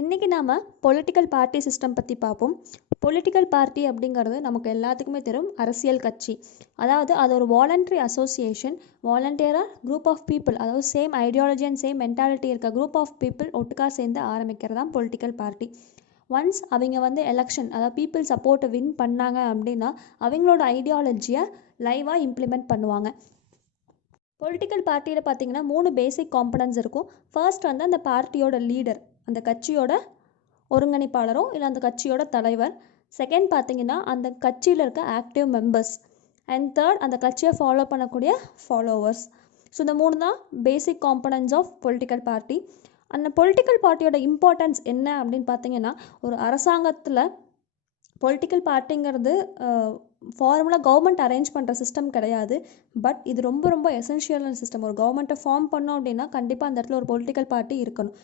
இன்றைக்கி நாம் political party system பற்றி பார்ப்போம். பொலிட்டிக்கல் பார்ட்டி அப்படிங்கிறது நமக்கு எல்லாத்துக்குமே தெரியும், அரசியல் கட்சி. அதாவது அது ஒரு வாலண்டரி அசோசியேஷன், வாலண்டியராக குரூப் ஆஃப் பீப்புள், அதாவது same ideology and same mentality இருக்க குரூப் ஆஃப் பீப்புள் ஒட்டுக்கா சேர்ந்து ஆரம்பிக்கிறது தான் பொலிட்டிக்கல் பார்ட்டி. ஒன்ஸ் அவங்க எலெக்ஷன், அதாவது பீப்புள் சப்போர்ட்டை வின் பண்ணாங்க அப்படின்னா அவங்களோட ஐடியாலஜியை லைவாக இம்ப்ளிமெண்ட் பண்ணுவாங்க. பொலிட்டிக்கல் பார்ட்டியில் பார்த்திங்கன்னா 3 பேசிக் காம்பனன்ட்ஸ் இருக்கும். ஃபர்ஸ்ட் அந்த பார்ட்டியோட லீடர், அந்த கட்சியோட ஒருங்கிணைப்பாளரோ இல்லை அந்த கட்சியோட தலைவர். செகண்ட் பார்த்திங்கன்னா அந்த கட்சியில் இருக்க ஆக்டிவ் மெம்பர்ஸ். அண்ட் தேர்ட் அந்த கட்சியை ஃபாலோ பண்ணக்கூடிய ஃபாலோவர்ஸ். ஸோ இந்த 3 தான் பேசிக் காம்பனன்ட்ஸ் ஆஃப் பொலிட்டிக்கல் பார்ட்டி. அந்த பொலிட்டிக்கல் பார்ட்டியோட இம்பார்ட்டன்ஸ் என்ன அப்படின்னு பார்த்திங்கன்னா, ஒரு அரசாங்கத்தில் பொலிட்டிக்கல் பார்ட்டிங்கிறது ஃபார்முலாக கவர்மெண்ட் அரேஞ்ச் பண்ணுற சிஸ்டம் கிடையாது. பட் இது ரொம்ப ரொம்ப எசென்ஷியலான சிஸ்டம். ஒரு கவர்மெண்ட்டை ஃபார்ம் பண்ணோம் அப்படின்னா கண்டிப்பாக அந்த இடத்துல ஒரு பொலிட்டிக்கல் பார்ட்டி இருக்கணும்.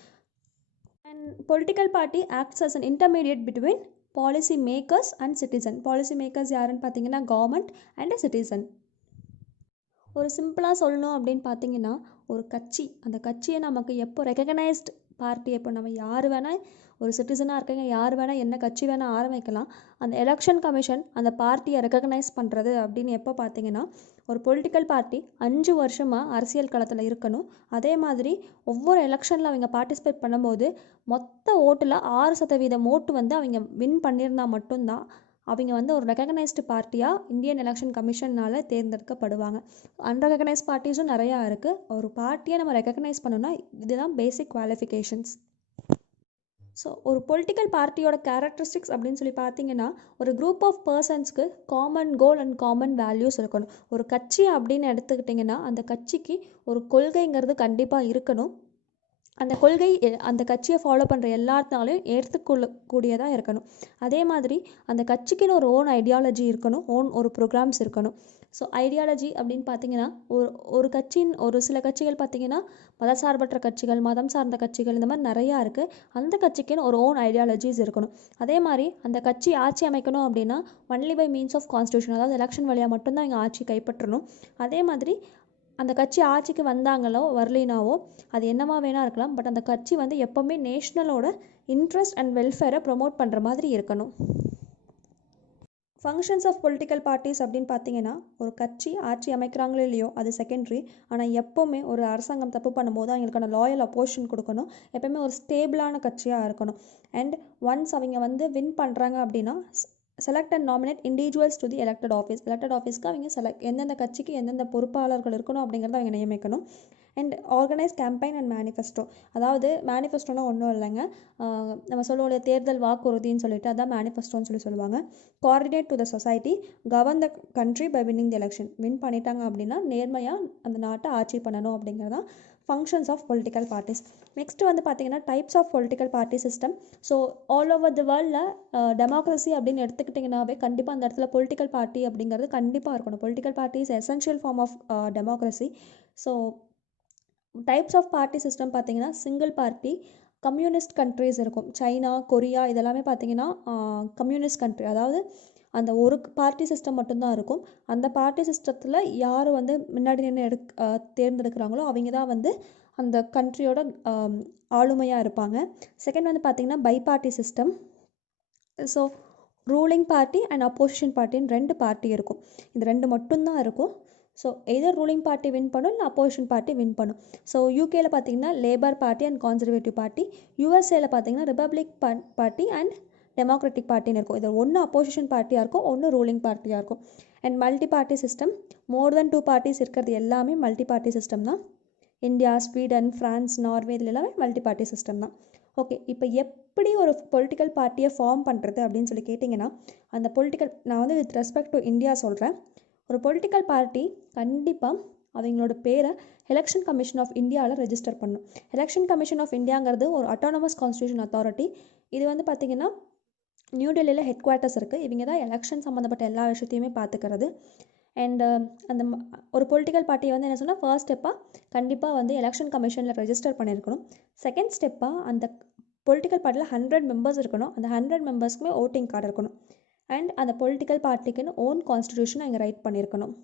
And political party acts as an intermediate between policy makers and citizen. Policy makers யாருன்னு பார்த்தீங்கன்னா கவர்மெண்ட் அண்ட் சிட்டிசன். ஒரு சிம்பிளாக சொல்லணும் அப்படின்னு பார்த்தீங்கன்னா, ஒரு கட்சி, அந்த கட்சியை நமக்கு எப்போ ரெகக்னைஸ்ட் பார்ட்டி, எப்போ நம்ம யார் வேணால் ஒரு சிட்டிசனாக இருக்கீங்க, யார் வேணால் என்ன கட்சி வேணால் ஆரம்பிக்கலாம். அந்த எலெக்ஷன் கமிஷன் அந்த பார்ட்டியை ரெகக்னைஸ் பண்ணுறது அப்படின்னு எப்போ பார்த்தீங்கன்னா, ஒரு பொலிட்டிக்கல் பார்ட்டி 5 வருஷமாக அரசியல் களத்தில் இருக்கணும். அதே மாதிரி ஒவ்வொரு எலெக்ஷனில் அவங்க பார்ட்டிசிபேட் பண்ணும்போது மொத்த ஓட்டில் 6% ஓட்டு அவங்க வின் பண்ணியிருந்தால் மட்டும்தான் அவங்க ஒரு ரெகக்னைஸ்டு பார்ட்டியாக இந்தியன் எலெக்ஷன் கமிஷனால் தேர்ந்தெடுக்கப்படுவாங்க. அன்ரெகக்னைஸ்ட் பார்ட்டிஸும் நிறையா இருக்குது. ஒரு பார்ட்டியை நம்ம ரெகக்னைஸ் பண்ணணும்னா இதுதான் பேசிக் குவாலிஃபிகேஷன்ஸ். ஸோ ஒரு பொலிட்டிக்கல் பார்ட்டியோட கேரக்டரிஸ்டிக்ஸ் அப்படின்னு சொல்லி பார்த்தீங்கன்னா, ஒரு குரூப் ஆஃப் பர்சன்ஸ்க்கு common goal and common values இருக்கணும். ஒரு கட்சி அப்படின்னு எடுத்துக்கிட்டிங்கன்னா அந்த கட்சிக்கு ஒரு கொள்கைங்கிறது கண்டிப்பாக இருக்கணும். அந்த கொள்கை அந்த கட்சியை ஃபாலோ பண்ணுற எல்லாத்தாலையும் ஏற்றுக்கொள்ளக்கூடியதாக இருக்கணும். அதே மாதிரி அந்த கட்சிக்குன்னு ஒரு ஓன் ஐடியாலஜி இருக்கணும், ஒரு ப்ரோக்ராம்ஸ் இருக்கணும். ஸோ ஐடியாலஜி அப்படின்னு பார்த்தீங்கன்னா, ஒரு சில கட்சிகள் பார்த்திங்கன்னா மதசார்பற்ற கட்சிகள், மதம் சார்ந்த கட்சிகள், இந்த மாதிரி நிறையா இருக்குது. அந்த கட்சிக்குன்னு ஒரு ஓன் ஐடியாலஜிஸ் இருக்கணும். அதே மாதிரி அந்த கட்சி ஆட்சி அமைக்கணும் அப்படின்னா only by means of constitution, அதாவது எலெக்ஷன் வழியாக மட்டும்தான் இங்கே ஆட்சி கைப்பற்றணும். அதே மாதிரி அந்த கட்சி ஆட்சிக்கு வந்தாங்களோ வரலினாவோ அது என்னவா வேணா இருக்கலாம். பட் அந்த கட்சி எப்போவுமே நேஷ்னலோட இன்ட்ரெஸ்ட் அண்ட் வெல்ஃபேரை ப்ரொமோட் பண்ணுற மாதிரி இருக்கணும். ஃபங்க்ஷன்ஸ் ஆஃப் பொலிட்டிக்கல் பார்ட்டிஸ் அப்படின்னு பார்த்தீங்கன்னா, ஒரு கட்சி ஆட்சி அமைக்கிறாங்களோ இல்லையோ அது செகண்டரி. ஆனால் எப்போவுமே ஒரு அரசாங்கம் தப்பு பண்ணும்போது அவங்களுக்கான லாயல் அப்போசிஷன் கொடுக்கணும். எப்போவுமே ஒரு ஸ்டேபிளான கட்சியாக இருக்கணும். அண்ட் ஒன்ஸ் அவங்க வின் பண்ணுறாங்க அப்படின்னா select and nominate individuals to the elected office. Elected ஆஃபீஸ்க்கு அவங்க எந்தெந்த கட்சிக்கு எந்தெந்த பொறுப்பாளர்கள் இருக்கணும் அப்படிங்கிறத அவங்க நியமிக்கணும். And organise campaign and manifesto. அதாவது மேனிஃபெஸ்டோனா ஒன்றும் இல்லைங்க, நம்ம சொல்லுவோம் தேர்தல் வாக்குறுதின்னு சொல்லிட்டு, அதான் மேனிஃபெஸ்டோன்னு சொல்லுவாங்க. Coordinate to the society, govern the country by winning the election. Win பண்ணிட்டாங்க அப்படின்னா நேர்மையாக அந்த நாட்டை ஆட்சி பண்ணணும் அப்படிங்கிறதான் functions of political parties. Next பார்த்தீங்கன்னா types of political party system. So all over the வேர்ல்டில் டெமோக்ரஸி அப்படின்னு எடுத்துக்கிட்டிங்கனாவே கண்டிப்பாக அந்த இடத்துல பொலிட்டிக்கல் பார்ட்டி அப்படிங்கிறது கண்டிப்பாக இருக்கணும். Political party is essential form of democracy. So types of party system பார்த்தீங்கன்னா, சிங்கிள் பார்ட்டி, கம்யூனிஸ்ட் கண்ட்ரிஸ் இருக்கும், சைனா, கொரியா, இதெல்லாமே பார்த்தீங்கன்னா கம்யூனிஸ்ட் கண்ட்ரி. அதாவது அந்த ஒரு பார்ட்டி சிஸ்டம் மட்டும்தான் இருக்கும். அந்த பார்ட்டி சிஸ்டத்தில் யார் முன்னாடி நின்று தேர்ந்தெடுக்கிறாங்களோ அவங்க தான் அந்த கண்ட்ரியோட ஆளுமையாக இருப்பாங்க. செகண்ட் பார்த்திங்கன்னா bi party system. So ruling party and opposition பார்ட்டின்னு 2 பார்ட்டி இருக்கும். இது 2 மட்டும்தான் இருக்கும். So either ruling party win பண்ணும், இல்லை அப்போசிஷன் பார்ட்டி வின் பண்ணும். ஸோ யூகேல பார்த்தீங்கன்னா labour party and conservative party. யூஎஸ்ஏல பார்த்தீங்கன்னா ரிபப்ளிக் பார்ட்டி அண்ட் டெமோக்ராட்டிக் பார்ட்டின்னு இருக்கும். இது ஒன்று அப்போசிஷன் பார்ட்டியாக இருக்கும், ஒன்று ரூலிங் பார்ட்டியாக இருக்கும். And multi party system, more then 2 parties இருக்கிறது எல்லாமே மல்டி பார்ட்டி சிஸ்டம் தான். இந்தியா, ஸ்வீடன், ஃப்ரான்ஸ், நார்வே, இதில் எல்லாமே மல்டி பார்ட்டி சிஸ்டம் தான். ஓகே, இப்போ எப்படி ஒரு பொலிட்டிக்கல் பார்ட்டியை ஃபார்ம் பண்ணுறது அப்படின்னு சொல்லி கேட்டிங்கன்னா, அந்த பொலிட்டிக்கல் நான் வித் ரெஸ்பெக்ட் டு இந்தியா சொல்கிறேன். ஒரு பொலிட்டிக்கல் பார்ட்டி கண்டிப்பாக அவங்களோட பேரை எலெக்ஷன் கமிஷன் ஆஃப் இந்தியாவில் ரெஜிஸ்டர் பண்ணணும். எலெக்ஷன் கமிஷன் ஆஃப் இந்தியாங்கிறது ஒரு அட்டானமஸ் கான்ஸ்டியூஷன் அத்தாரிட்டி. இது பார்த்திங்கன்னா நியூ டெல்லியில் ஹெட் குவார்ட்டர்ஸ் இருக்குது. இவங்க தான் எலெக்ஷன் சம்மந்தப்பட்ட எல்லா விஷயத்தையுமே பார்த்துக்கிறது. அண்ட் அந்த ஒரு பொலிட்டிக்கல் பார்ட்டியை என்ன சொன்னால், ஃபர்ஸ்ட் ஸ்டெப்பாக கண்டிப்பாக எலெக்ஷன் கமிஷனில் ரெஜிஸ்டர் பண்ணியிருக்கணும். செகண்ட் ஸ்டெப்பாக அந்த பொலிட்டிக்கல் பார்ட்டியில் 100 மெம்பர்ஸ் இருக்கணும். அந்த 100 மெம்பர்ஸ்க்குமே ஓட்டிங் கார்டு இருக்கணும். அண்ட் அந்த பொலிட்டிக்கல் பார்ட்டிக்குன்னு ஓன் கான்ஸ்டியூஷன் அங்கே ரைட் பண்ணியிருக்கணும்.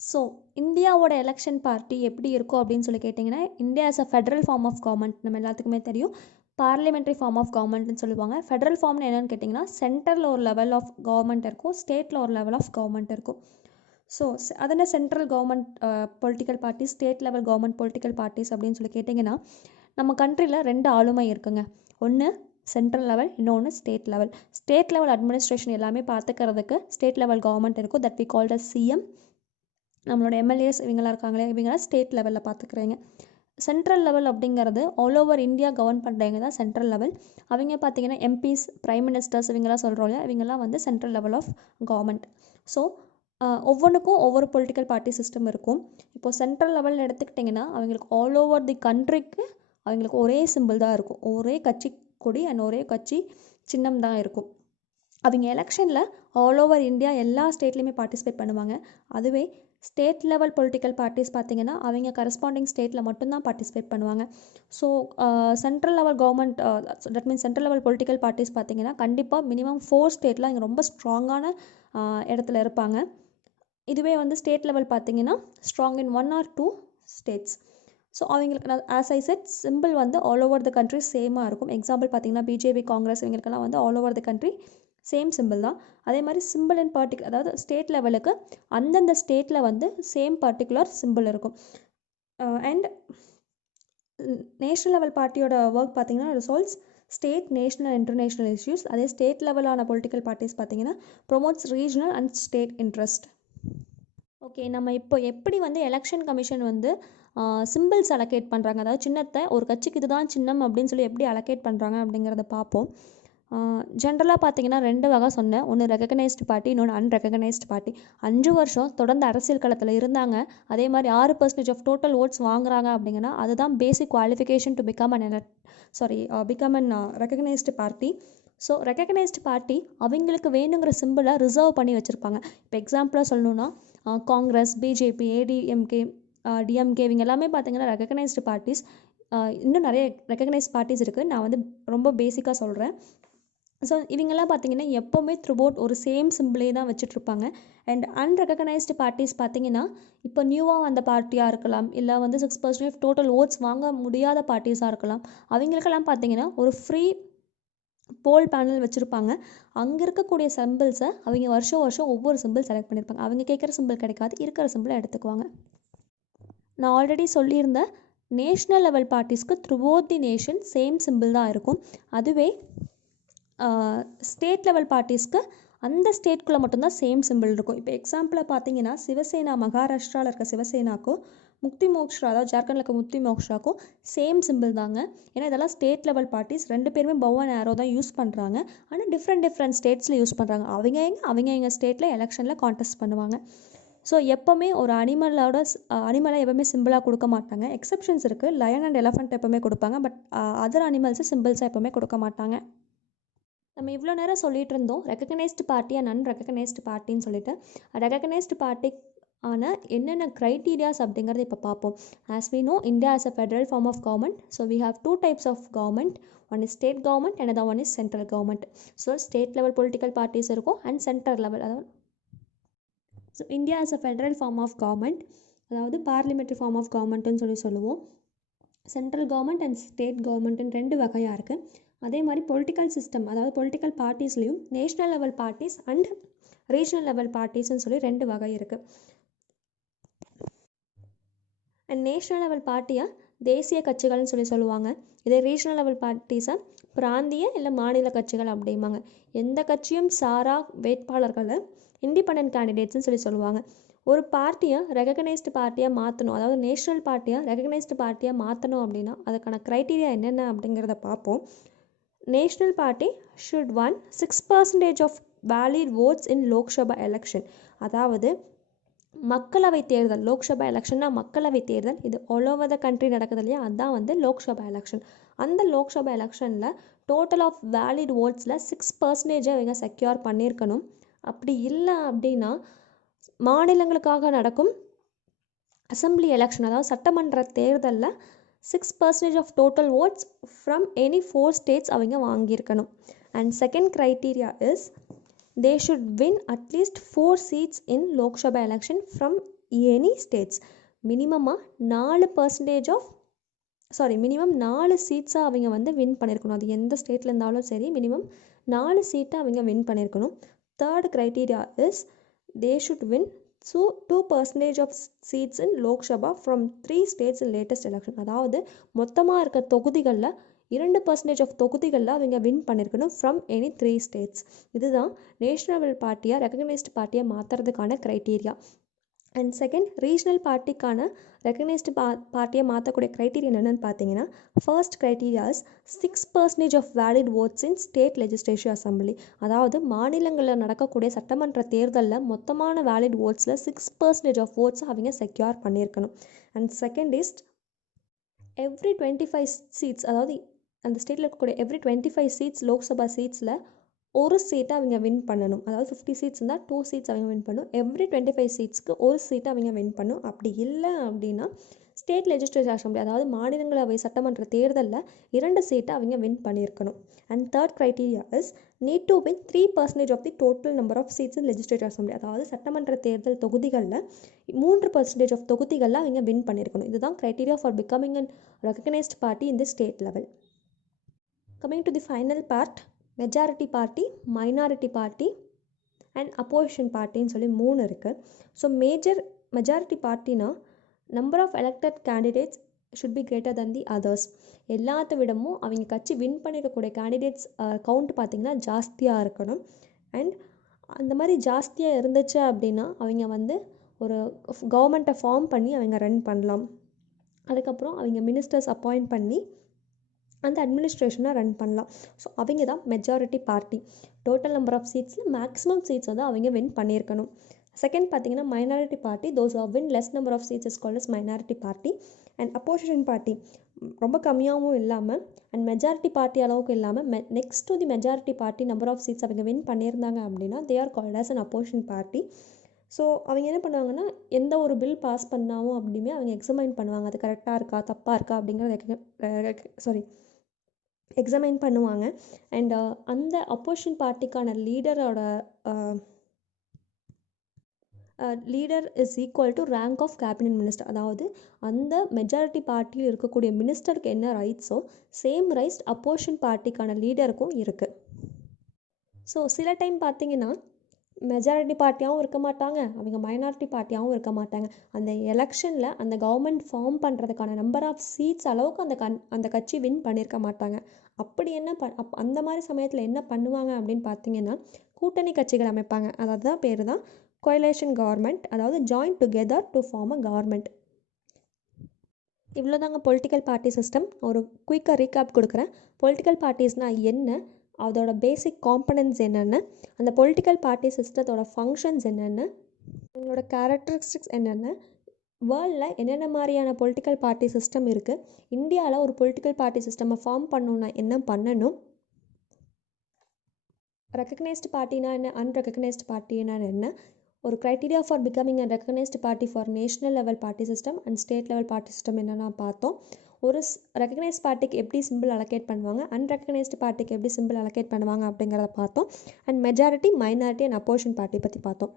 ஸோ இந்தியாவோட எலெக்ஷன் பார்ட்டி எப்படி இருக்கும் அப்படின்னு சொல்லி கேட்டிங்கன்னா, India is a federal form of government. நம்ம எல்லாத்துக்குமே தெரியும். பார்லிமெண்ட்ரி ஃபார்ம் ஆஃப் கவர்மெண்ட்னு சொல்லுவாங்க. ஃபெடரல் ஃபார்ம்னு என்னென்னு கேட்டிங்கன்னா, சென்ட்ரலில் ஒரு லெவல் ஆஃப் கவர்மெண்ட் இருக்கும், ஸ்டேட்டில் ஒரு லெவல் ஆஃப் கவர்மெண்ட் இருக்கும். ஸோ அதனால் central government political parties, state level government political parties அப்படின்னு சொல்லி கேட்டிங்கன்னா, நம்ம கண்ட்ரியில் 2 ஆளுமை இருக்குங்க. ஒன்று சென்ட்ரல் லெவல், இன்னொன்று state level. State level administration எல்லாமே பார்த்துக்கிறதுக்கு ஸ்டேட் லெவல் கவர்மெண்ட் இருக்கும். That we called as CM. நம்மளோட எம்எல்ஏஸ் இவங்களாம் இருக்காங்களே, இவங்களாம் ஸ்டேட் லெவலில் பார்த்துக்குறீங்க. சென்ட்ரல் லெவல் அப்படிங்கிறது ஆல் ஓவர் இந்தியா கவர்ன் பண்ணுறவங்க தான் சென்ட்ரல் லெவல். அவங்க பார்த்தீங்கன்னா எம்பிஸ், பிரைம் மினிஸ்டர்ஸ் இவங்கெல்லாம் சொல்கிறோம் இல்லையா, இவங்கெல்லாம் வந்து central level of government. So ஒவ்வொன்றுக்கும் ஒவ்வொரு பொலிட்டிக்கல் பார்ட்டி சிஸ்டம் இருக்கும். இப்போது சென்ட்ரல் லெவலில் எடுத்துக்கிட்டிங்கன்னா அவங்களுக்கு ஆல் ஓவர் தி கண்ட்ரிக்கு அவங்களுக்கு ஒரே சிம்பிள் தான் இருக்கும், ஒரே கட்சி கொடி அண்ட் ஒரே கட்சி சின்னம் தான் இருக்கும். அவங்க எலெக்ஷனில் ஆல் ஓவர் இந்தியா எல்லா ஸ்டேட்லேயுமே பார்ட்டிசிபேட் பண்ணுவாங்க. அதுவே ஸ்டேட் லெவல் பொலிட்டிக்கல் பார்ட்டிஸ் பார்த்திங்கன்னா அவங்க கரஸ்பாண்டிங் ஸ்டேட்டில் மட்டும்தான் பார்ட்டிசிபேட் பண்ணுவாங்க. So central level government, that means central level political parties பார்த்திங்கன்னா கண்டிப்பாக மினிமம் 4 ஸ்டேட்டில் இங்கே ரொம்ப ஸ்ட்ராங்கான இடத்துல இருப்பாங்க. இதுவே வந்து ஸ்டேட் லெவல் பார்த்திங்கன்னா strong in 1 or 2 states. So அவங்களுக்கு ஆஸ் ஐ செட் சிம்பிள் வந்து ஆல் ஓவர் த கண்ட்ரி சேமாக இருக்கும். எக்ஸாம்பிள் பார்த்திங்கன்னா பிஜேபி, காங்கிரஸ் இவங்களுக்கெல்லாம் வந்து all over the country same simple தான். அதே மாதிரி சிம்பிள் இன் பர்டிகுலர், அதாவது ஸ்டேட் லெவலுக்கு அந்தந்த ஸ்டேட்டில் வந்து சேம் பர்டிகுலர் சிம்பிள் இருக்கும். அண்ட் நேஷ்னல் லெவல் பார்ட்டியோட ஒர்க் பார்த்திங்கன்னா resolves state, national, international issues. அதே ஸ்டேட் லெவலான பொலிட்டிக்கல் பார்ட்டிஸ் பார்த்திங்கன்னா promotes regional and state interest. Okay, நம்ம இப்போ எப்படி வந்து எலெக்ஷன் கமிஷன் வந்து சிம்பிள்ஸ் அலோகேட் பண்ணுறாங்க, அதாவது சின்னத்தை ஒரு கட்சிக்கு இதுதான் சின்னம் அப்படின்னு சொல்லி எப்படி அலோகேட் பண்ணுறாங்க அப்படிங்கிறத பார்ப்போம். ஜென்ரலாக பார்த்தீங்கன்னா 2 வகை சொன்னேன். ஒன்று ரெகக்னைஸ்டு பார்ட்டி, இன்னொன்று அன்ரெகக்னைஸ்டு பார்ட்டி. 5 வருஷம் தொடர்ந்து அரசியல் களத்தில் இருந்தாங்க, அதே மாதிரி 6% ஆஃப் டோட்டல் ஓட்ஸ் வாங்குறாங்க அப்படிங்கன்னா அதுதான் பேசிக் qualification to become an recognised party. So recognised party அவங்களுக்கு வேணுங்கிற சிம்பிளை ரிசர்வ் பண்ணி வச்சுருப்பாங்க. இப்போ எக்ஸாம்பிளாக சொல்லணுன்னா காங்கிரஸ், பிஜேபி, ஏடிஎம்கே, டிஎம்கே இவங்க எல்லாமே பார்த்தீங்கன்னா ரெகக்னைஸ்டு பார்ட்டிஸ். இன்னும் நிறைய ரெகக்னைஸ்ட் பார்ட்டிஸ் இருக்குது, நான் வந்து ரொம்ப பேசிக்காக சொல்கிறேன். ஸோ இவங்கெல்லாம் பார்த்தீங்கன்னா எப்போவுமே த்ரூஅவுட் ஒரு சேம் சிம்பிளே தான் வச்சுட்ருப்பாங்க. அண்ட் அன்ரெகக்னைஸ்டு பார்ட்டிஸ் பார்த்தீங்கன்னா இப்போ நியூவாக வந்த பார்ட்டியாக இருக்கலாம், இல்லை வந்து 6% ஆஃப் டோட்டல் ஓட்ஸ் வாங்க முடியாத பார்ட்டிஸாக இருக்கலாம். அவங்களுக்கெல்லாம் பார்த்தீங்கன்னா ஒரு ஃப்ரீ போல் பேனல் வச்சுருப்பாங்க. அங்கே இருக்கக்கூடிய சிம்பிள்ஸை அவங்க வருஷம் வருஷம் ஒவ்வொரு சிம்பிள் செலக்ட் பண்ணியிருப்பாங்க. அவங்க கேட்குற சிம்பிள் கிடைக்காது, இருக்கிற சிம்பிளை எடுத்துக்குவாங்க. நான் ஆல்ரெடி சொல்லியிருந்தேன், நேஷ்னல் லெவல் பார்ட்டிஸ்க்கு throughout the nation same simple தான் இருக்கும். அதுவே ஸ்டேட் லெவல் பார்ட்டிஸ்க்கு அந்த ஸ்டேட்குள்ளே மட்டும்தான் சேம் சிம்பிள் இருக்கும். இப்போ எக்ஸாம்பிளாக பார்த்தீங்கன்னா சிவசேனா, மகாராஷ்டிராவில் இருக்க சிவசேனாக்கும் முக்தி மோக்ஷா, அதாவது ஜார்க்கண்டில் இருக்க முக்தி மோக்ஷாக்கும் சேம் சிம்பிள் தாங்க. ஏன்னா இதெல்லாம் ஸ்டேட் லெவல் பார்ட்டிஸ், 2 பேருமே பவ் அண்ட் ஆரோ தான் யூஸ் பண்ணுறாங்க. ஆனால் டிஃப்ரெண்ட் ஸ்டேட்ஸில் யூஸ் பண்ணுறாங்க. அவங்க எங்கள் ஸ்டேட்டில் எலெக்ஷனில் கான்டெஸ்ட் பண்ணுவாங்க. ஸோ எப்போவுமே ஒரு அனிமலை எப்போவுமே சிம்பிளாக கொடுக்க மாட்டாங்க. எக்ஸப்ஷன்ஸ் இருக்குது, லயன் அண்ட் எலஃபண்ட் எப்போவுமே கொடுப்பாங்க. பட் அதர் அனிமல்ஸை சிம்பிள்ஸாக எப்போவுமே கொடுக்க மாட்டாங்க. நம்ம இவ்வளோ நேரம் சொல்லிகிட்டு இருந்தோம் ரெகக்னைஸ்டு பார்ட்டி அண்ட் அன்ரெகக்னைஸ்டு பார்ட்டின்னு சொல்லிட்டு. ரெகக்னைஸ்டு பார்ட்டி ஆனால் என்னென்ன க்ரைட்டீரியாஸ் அப்படிங்கிறது இப்போ பார்ப்போம். As we know, India is a federal form of government. So we have 2 types of government. One is state government, another one is central government. So state level political parties இருக்கும் and central level, அதாவது so India is a federal form of government, அதாவது parliamentary form of கவர்மெண்ட்டுன்னு சொல்லுவோம். Central government and state கவர்மெண்ட்டுன்னு 2 வகையாக இருக்குது. அதே மாதிரி பொலிட்டிக்கல் சிஸ்டம், அதாவது பொலிட்டிக்கல் பார்ட்டிஸ்லேயும் national level parties and regional level பார்ட்டிஸ்ன்னு சொல்லி 2 வகை இருக்குது. அண்ட் நேஷ்னல் லெவல் பார்ட்டியை தேசிய கட்சிகள்னு சொல்லி சொல்லுவாங்க. இதே ரீஜனல் லெவல் பார்ட்டிஸை பிராந்திய இல்லை மாநில கட்சிகள் அப்படிம்பாங்க. எந்த கட்சியும் சாரா வேட்பாளர்களை இண்டிபெண்டன்ட் கேண்டிடேட்ஸ்னு சொல்லி சொல்லுவாங்க. ஒரு பார்ட்டியை ரெகக்னைஸ்டு பார்ட்டியாக மாற்றணும், அதாவது நேஷ்னல் பார்ட்டியை ரெகக்னைஸ்டு பார்ட்டியாக மாற்றணும் அப்படின்னா அதுக்கான க்ரைட்டீரியா என்னென்ன அப்படிங்கிறத பார்ப்போம். National party should won 6% of valid votes in Lok Sabha election. அதாவது மக்களவை தேர்தல், லோக்சபா எலெக்ஷன்னா மக்களவை தேர்தல், இது ஆல் ஓவர் த கண்ட்ரி நடக்குது இல்லையா, அதுதான் வந்து லோக்சபா எலெக்ஷன். அந்த லோக்சபா எலெக்ஷனில் டோட்டல் ஆஃப் வேலிட் ஓட்ஸில் 6% அவங்க செக்யூர் பண்ணியிருக்கணும். அப்படி இல்லை அப்படின்னா மாநிலங்களுக்காக நடக்கும் அசம்பிளி எலெக்ஷன், அதாவது சட்டமன்ற தேர்தலில் 6% of total votes from any 4 states அவங்க வாங்கியிருக்கணும். And second criteria is they should win at least 4 seats in Lok Sabha election from any states மினிமமாக 4% ஆஃப் மினிமம் 4 சீட்ஸாக அவங்க வந்து வின் பண்ணியிருக்கணும். அது எந்த ஸ்டேட்டில் இருந்தாலும் சரி, மினிமம் 4 சீட்டை அவங்க வின் பண்ணியிருக்கணும். Third criteria is they should win 2% of seats in Lok Sabha from 3 states in latest election. அதாவது மொத்தமாக இருக்க தொகுதிகளில் 2% ஆஃப் தொகுதிகளில் அவங்க வின் பண்ணியிருக்கணும் ஃப்ரம் எனி 3 ஸ்டேட்ஸ். இதுதான் நேஷனல் பார்ட்டியாக ரெகக்னைஸ்டு பார்ட்டியாக மாற்றுறதுக்கான க்ரைட்டீரியா. அண்ட் செகண்ட், ரீஜனல் பார்ட்டிக்கான ரெகக்னைஸ்டு பார்ட்டியை மாற்றக்கூடிய க்ரைட்டீரியா என்னென்னு பார்த்தீங்கன்னா, first criteria is 6% of valid votes in state legislative assembly. அதாவது மாநிலங்களில் நடக்கக்கூடிய சட்டமன்ற தேர்தலில் மொத்தமான வேலிட் ஓட்ஸில் 6% ஆஃப் ஓட்ஸ் அவங்க செக்யூர் பண்ணியிருக்கணும். And second is every 25 seats, அதாவது அந்த ஸ்டேட்டில் இருக்கக்கூடிய எவ்ரி 25 சீட்ஸ் லோக்சபா சீட்ஸில் ஒரு சீட்டை அவங்க வின் பண்ணணும். அதாவது 50 சீட்ஸ் இருந்தால் 2 சீட்ஸ் அவங்க வின் பண்ணணும். எவ்ரி 25 சீட்ஸ்க்கு ஒரு சீட்டை அவங்க வின் பண்ணணும். அப்படி இல்லை அப்படின்னா ஸ்டேட் லெஜிஸ்லேட்டிவ் அசம்பிளி, அதாவது மாநிலங்களவை சட்டமன்ற தேர்தலில் 2 சீட்டை அவங்க வின் பண்ணியிருக்கணும். And third criteria is need to win 3% of the total number of seats in legislative assembly. அதாவது சட்டமன்ற தேர்தல் தொகுதிகளில் 3% ஆஃப் தொகுதிகளில் அவங்க வின் பண்ணியிருக்கணும். இதுதான் criteria for becoming an recognised party in the state level. Coming to the final part, majority party, minority party and opposition பார்ட்டின்னு சொல்லி 3 இருக்குது. ஸோ மெஜாரிட்டி பார்ட்டினா number of elected candidates should be greater than the others. எல்லாத்த விடமும் அவங்க கட்சி win பண்ணியிருக்கக்கூடிய candidates count பார்த்திங்கன்னா ஜாஸ்தியாக இருக்கணும். அண்ட் அந்த மாதிரி ஜாஸ்தியாக இருந்துச்சு அப்படின்னா அவங்க வந்து ஒரு கவர்மெண்ட்டை ஃபார்ம் பண்ணி அவங்க ரன் பண்ணலாம். அதுக்கப்புறம் அவங்க மினிஸ்டர்ஸ் அப்பாயிண்ட் பண்ணி அந்த அட்மினிஸ்ட்ரேஷனை ரன் பண்ணலாம். ஸோ அவங்க தான் majority party. Total number of சீட்ஸில் மேக்ஸிமம் சீட்ஸ் வந்து அவங்க வின் பண்ணியிருக்கணும். செகண்ட் பார்த்தீங்கன்னா minority party, those are win less number of seats is called as minority party. And opposition party ரொம்ப கம்மியாகவும் இல்லாமல் அண்ட் மெஜாரிட்டி பார்ட்டி அளவுக்கு இல்லாமல் next to the majority party number of seats அவங்க வின் பண்ணியிருந்தாங்க அப்படின்னா they are called as an opposition party. So அவங்க என்ன பண்ணுவாங்கன்னா, எந்த ஒரு பில் பாஸ் பண்ணாலும் அப்படியுமே அவங்க எக்ஸாமைன் பண்ணுவாங்க, அது கரெக்டாக இருக்கா தப்பாக இருக்கா அப்படிங்கிறத எக்ஸாமைன் பண்ணுவாங்க. அண்ட் அந்த அப்போசிஷன் பார்ட்டிக்கான leader is equal to rank of cabinet minister. அதாவது அந்த மெஜாரிட்டி பார்ட்டியில் இருக்கக்கூடிய மினிஸ்டருக்கு என்ன ரைட்ஸோ சேம் ரைட்ஸ் அப்போசிஷன் பார்ட்டிக்கான லீடருக்கும் இருக்குது. ஸோ சில டைம் பார்த்தீங்கன்னா மெஜாரிட்டி பார்ட்டியாகவும் இருக்க மாட்டாங்க, அவங்க மைனாரிட்டி பார்ட்டியாகவும் இருக்க மாட்டாங்க. அந்த எலெக்ஷனில் அந்த கவர்மெண்ட் ஃபார்ம் பண்ணுறதுக்கான நம்பர் ஆஃப் சீட்ஸ் அளவுக்கு அந்த கட்சி வின் பண்ணியிருக்க மாட்டாங்க. அப்படி அந்த மாதிரி சமயத்தில் என்ன பண்ணுவாங்க அப்படின்னு பார்த்தீங்கன்னா, கூட்டணி கட்சிகள் அமைப்பாங்க. அதாவது தான் பேர் தான் கோயலேஷன் கவர்மெண்ட், அதாவது join together to form a government. இவ்வளோதாங்க பொலிட்டிக்கல் பார்ட்டி சிஸ்டம். ஒரு குயிக்காக ரீகேப் கொடுக்குறேன். பொலிட்டிக்கல் பார்ட்டிஸ்னால் என்ன, அதோட பேசிக் காம்பனன்ட்ஸ் என்னென்ன, அந்த பொலிட்டிக்கல் பார்ட்டி சிஸ்டத்தோட ஃபங்க்ஷன்ஸ் என்னென்ன, அவங்களோட கேரக்டரிஸ்டிக்ஸ் என்னென்ன, வேர்ல்டில் என்னென்ன மாதிரியான பொலிட்டிக்கல் பார்ட்டி சிஸ்டம் இருக்குது, இந்தியாவில் ஒரு பொலிட்டிக்கல் பார்ட்டி சிஸ்டமை ஃபார்ம் பண்ணணுன்னா என்ன பண்ணணும், ரெக்கக்னைஸ்டு பார்ட்டினா என்ன, அன்ரெக்கக்னைஸ்டு பார்ட்டினா என்ன, ஒரு criteria for becoming a recognised party for national level party system and state level party system என்னென்னா பார்த்தோம். ஒரு ரெக்கக்னைஸ்ட் பார்ட்டிக்கு எப்படி சிம்பிள் அலோகேட் பண்ணுவாங்க, அன்ரெக்கக்னைஸ்டு பார்ட்டிக்கு எப்படி சிம்பிள் அலோகேட் பண்ணுவாங்க அப்படிங்கிறத பார்த்தோம். And majority, minority and opposition party பற்றி பார்த்தோம்.